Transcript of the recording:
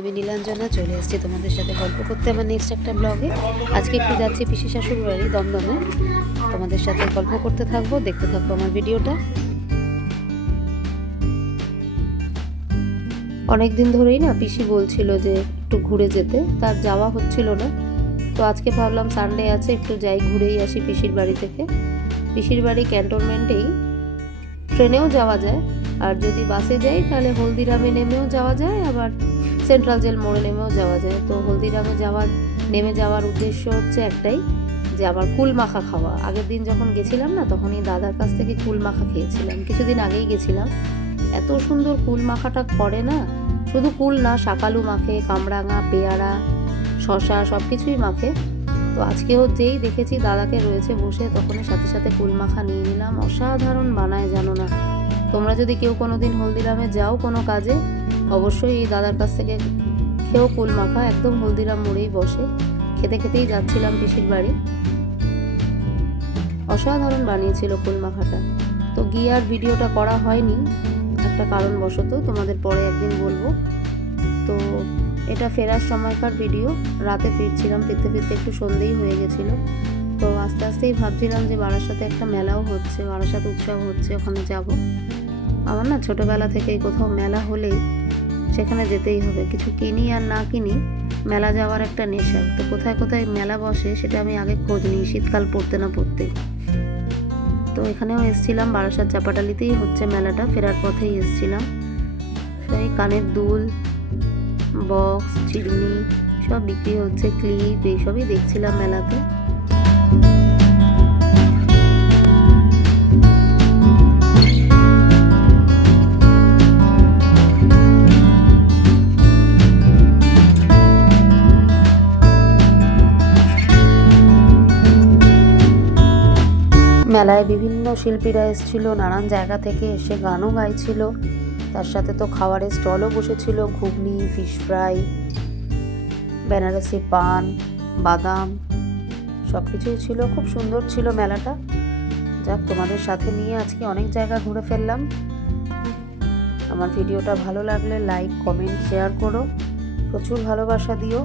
আমি নীলাঞ্জনা চলে এসেছি তোমাদের সাথে গল্প করতে আমার নেক্সট একটা ব্লগে। আজকে একটু যাচ্ছি পিসি শাশুড় বাড়ি দমদমে, তোমাদের সাথে গল্প করতে থাকবো, দেখতে থাকবো আমার ভিডিওটা। অনেক দিন ধরেই না পিসি বলছিল যে একটু ঘুরে যেতে, তার যাওয়া হচ্ছিল না। তো আজকে ভাবলাম সানডে আছে, একটু যাই ঘুরেই আসি পিসির বাড়ি থেকে। পিসির বাড়ি ক্যান্টনমেন্টেই, ট্রেনেও যাওয়া যায়, আর যদি বাসে যাই তাহলে হলদিরামে নেমেও যাওয়া যায়, আবার সেন্ট্রাল জেল মোড়ে নেমেও যাওয়া যায়। তো হলদিরামে নেমে যাওয়ার উদ্দেশ্য হচ্ছে একটাই, যে আমার কুল মাখা খাওয়া। আগের দিন যখন গেছিলাম না, তখনই দাদার কাছ থেকে কুল মাখা খেয়েছিলাম, কিছুদিন আগেই গেছিলাম। এত সুন্দর কুল মাখাটা করে না, শুধু কুল না, শাকালু মাখে, কামরাঙা, পেয়ারা, শশা সব কিছুই মাখে। তো আজকেও যেই দেখেছি দাদাকে রয়েছে বসে, তখনই সাথে সাথে কুল মাখা নিয়ে নিলাম। অসাধারণ বানায় জানো না। তোমরা যদি কেউ কোনোদিন হলদিরামে যাও কোনো কাজে, অবশ্যই এই দাদার কাছ থেকে খেয়েও কুল মাখা। একদম হলদিরাম মোড়েই বসে। খেতে খেতেই যাচ্ছিলাম পিসির বাড়ি। অসাধারণ বানিয়েছিল কুল মাখাটা। তো গিয়ে আর ভিডিওটা করা হয়নি একটা কারণবশত, তোমাদের পরে একদিন বলবো। তো এটা ফেরার সময়কার ভিডিও, রাতে ফিরছিলাম, ফিরতে ফিরতে একটু সন্ধ্যেই হয়ে গেছিলো। তো আস্তে আস্তেই ভাবছিলাম যে বারাসাতে একটা মেলাও হচ্ছে, বারাসাত উৎসব হচ্ছে, ওখানে যাব। আমার না ছোটোবেলা থেকেই কোথাও মেলা হলেই সেখানে যেতেই হবে, কিছু কিনি আর না কিনি, মেলা যাওয়ার একটা নেশা। তো কোথায় কোথায় মেলা বসে সেটা আমি আগে খোঁজ নিই, শীতকাল পড়তে না পড়তে। তো এখানেও এসছিলাম, বারাসাত চাপাটালিতেই হচ্ছে মেলাটা, ফেরার পথেই এসছিলাম। সেই কানের দুল, বক্স, চিরুনি সব বিক্রি হচ্ছে, ক্লিপ, এইসবই দেখছিলাম মেলাতে। মেলায় বিভিন্ন শিল্পীরা এসেছিল, নানান জায়গা থেকে এসে গানও গাইছিল। তার সাথে তো খাবারের স্টলও বসেছিল, ঘুগনি, ফিশ ফ্রাই, বেনারসি পান, বাদাম, সব কিছুই ছিল। খুব সুন্দর ছিল মেলাটা। যাক, তোমাদের সাথে নিয়ে আজকে অনেক জায়গা ঘুরে ফেললাম। আমার ভিডিওটা ভালো লাগলে লাইক, কমেন্ট, শেয়ার করো, প্রচুর ভালোবাসা দিও।